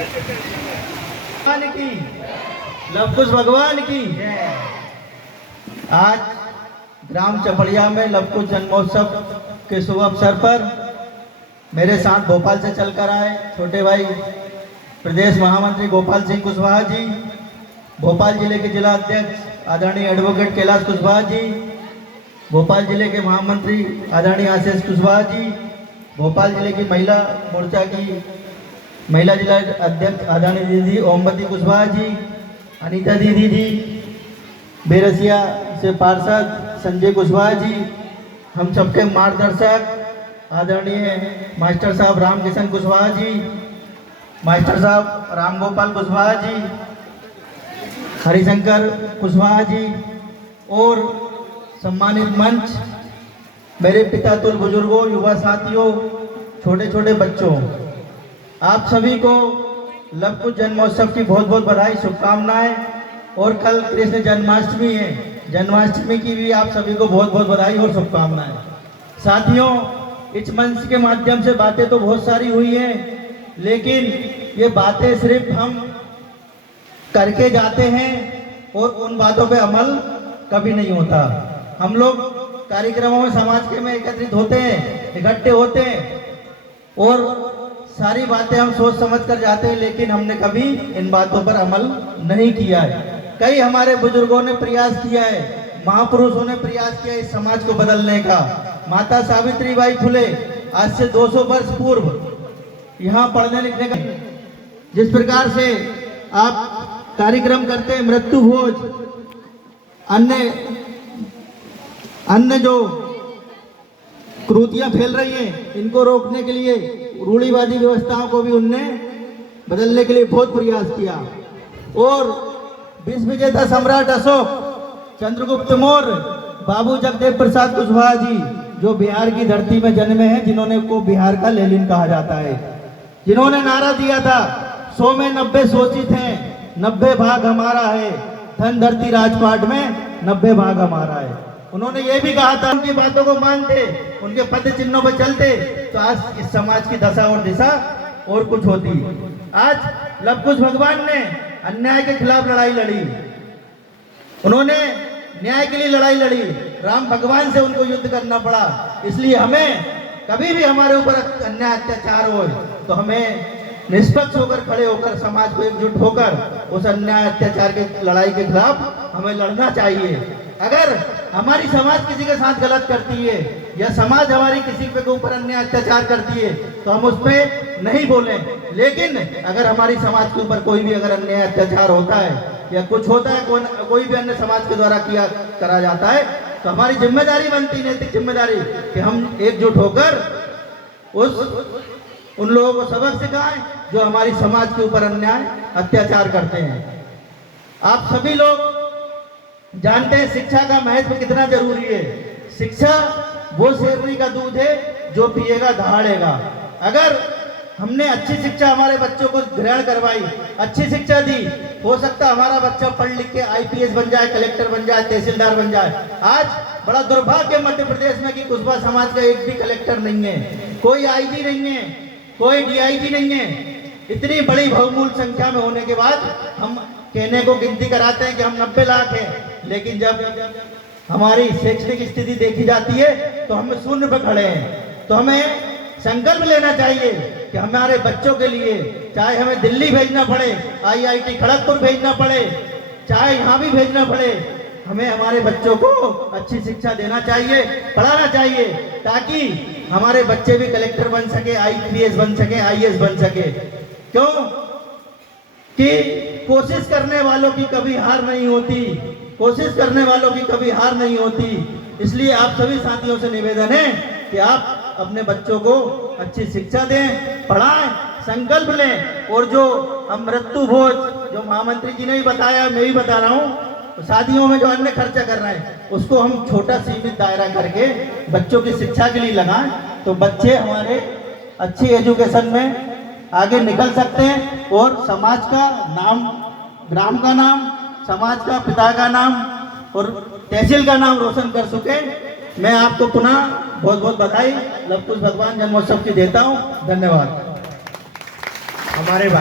भगवान की, लव कुश भगवान की। आज ग्राम चपड़िया में लव कुश जन्मोत्सव के शुभ अवसर पर मेरे साथ भोपाल से चलकर आए छोटे भाई प्रदेश महामंत्री गोपाल सिंह कुशवाहा जी, भोपाल जिले के जिला अध्यक्ष आदरणीय एडवोकेट कैलाश कुशवाहा जी, भोपाल जिले के महामंत्री आदरणीय आशीष कुशवाहा जी, भोपाल जिले की महिला मोर्चा की महिला जिला अध्यक्ष आदरणीय दीदी ओमवती कुशवाहा जी, अनीता दीदी जी, बेरसिया से पार्षद संजय कुशवाहा जी, हम सबके मार्गदर्शक आदरणीय मास्टर साहब रामकिशन कुशवाहा जी, मास्टर साहब रामगोपाल कुशवाहा जी, हरिशंकर कुशवाहा जी और सम्मानित मंच, मेरे पिता तुल बुजुर्गों, युवा साथियों, छोटे छोटे बच्चों, आप सभी को लव कुश जन्मोत्सव की बहुत बहुत बधाई, शुभकामनाएं। और कल कृष्ण जन्माष्टमी है, जन्माष्टमी की भी आप सभी को बहुत बहुत बधाई और शुभकामनाएं। साथियों, इस मंच के माध्यम से बातें तो बहुत सारी हुई हैं, लेकिन ये बातें सिर्फ हम करके जाते हैं और उन बातों पे अमल कभी नहीं होता। हम लोग कार्यक्रमों में समाज के में एकत्रित होते हैं, इकट्ठे होते हैं और सारी बातें हम सोच समझ कर जाते हैं, लेकिन हमने कभी इन बातों पर अमल नहीं किया है। कई हमारे बुजुर्गों ने प्रयास किया है, महापुरुषों ने प्रयास किया इस समाज को बदलने का। माता सावित्रीबाई फुले आज से 200 वर्ष पूर्व यहाँ पढ़ने लिखने का, जिस प्रकार से आप कार्यक्रम करते हैं, मृत्यु भोज, अन्य जो क्रूतियां फैल रही हैं, इनको रोकने के लिए रूढ़िवादी व्यवस्थाओं को भी उनने बदलने के लिए बहुत प्रयास किया। और विश्व विजेता सम्राट अशोक, चंद्रगुप्त मौर्य, बाबू जगदेव प्रसाद कुशवाहा जी, जो बिहार की धरती में जन्मे हैं, जिन्होंने को बिहार का लेनिन कहा जाता है, जिन्होंने नारा दिया था 100 में 90 शोषित हैं, 90 भाग हमारा है, धन धरती राजपाट में 90 भाग हमारा है। उन्होंने ये भी कहा था, उनकी बातों को मानते, उनके पद चिन्हों पर चलते, तो आज इस समाज की दशा और दिशा और कुछ होती। आज लव कुश भगवान ने अन्याय के खिलाफ लड़ाई लड़ी, उन्होंने न्याय के लिए लड़ाई लड़ी, राम भगवान से उनको युद्ध करना पड़ा। इसलिए हमें कभी भी हमारे ऊपर अन्याय अत्याचार हो तो हमें निष्पक्ष होकर, खड़े होकर, समाज को एकजुट होकर उस अन्याय अत्याचार के लड़ाई के खिलाफ हमें लड़ना चाहिए। अगर हमारी समाज किसी के साथ गलत करती है या समाज हमारी किसी के ऊपर अन्याय अत्याचार करती है तो हम उस पर नहीं बोलें, लेकिन अगर हमारी समाज के ऊपर कोई भी अगर अन्याय अत्याचार होता है या कुछ होता है, कोई भी अन्य समाज के द्वारा करा जाता है, तो हमारी जिम्मेदारी बनती, नैतिक जिम्मेदारी, कि हम एकजुट होकर उन लोगों को सबक सिखाएं जो हमारी समाज के ऊपर अन्याय अत्याचार करते हैं। आप सभी लोग जानते हैं शिक्षा का महत्व कितना जरूरी है। शिक्षा वो शेरनी का दूध है जो पिएगा दहाड़ेगा। अगर हमने अच्छी शिक्षा हमारे बच्चों को ग्रहण करवाई, अच्छी शिक्षा दी, हो सकता है हमारा बच्चा पढ़ लिख के IPS बन जाए, कलेक्टर बन जाए, तहसीलदार बन जाए। आज बड़ा दुर्भाग्य मध्य प्रदेश में कि कुशवाहा समाज का एक भी कलेक्टर नहीं है, कोई IG नहीं है, कोई DIG नहीं है। इतनी बड़ी बहुमूल संख्या में होने के बाद हम कहने को गिनती कराते हैं कि हम 90 लाख हैं, लेकिन जब हमारी शैक्षणिक स्थिति देखी जाती है तो हम शून्य पर खड़े हैं। तो हमें संकल्प लेना चाहिए कि हमारे बच्चों के लिए, चाहे हमें दिल्ली भेजना पड़े, IIT खड़गपुर भेजना पड़े, चाहे यहाँ भी भेजना पड़े, हमें हमारे बच्चों को अच्छी शिक्षा देना चाहिए, पढ़ाना चाहिए, ताकि हमारे बच्चे भी कलेक्टर बन सके, IPS बन सके, IAS बन सके। क्यों कि कोशिश करने वालों की कभी हार नहीं होती, कोशिश करने वालों की कभी हार नहीं होती। इसलिए आप सभी साथियों से निवेदन है कि आप अपने बच्चों को अच्छी शिक्षा दें, पढ़ाएं, संकल्प लें। और जो हम मृत्यु भोज, जो महामंत्री जी ने भी बताया, मैं भी बता रहा हूँ, तो शादियों में जो अन्य खर्चा कर रहे हैं उसको हम छोटा सीमित दायरा करके बच्चों की शिक्षा के लिए लगाएं, तो बच्चे हमारे अच्छी एजुकेशन में आगे निकल सकते हैं और समाज का नाम, ग्राम का नाम, समाज का, पिता का नाम और तहसील का नाम रोशन कर सके। मैं आपको पुनः बहुत बहुत बधाई लव कुश भगवान जन्मोत्सव की देता हूँ। धन्यवाद। हमारे भाई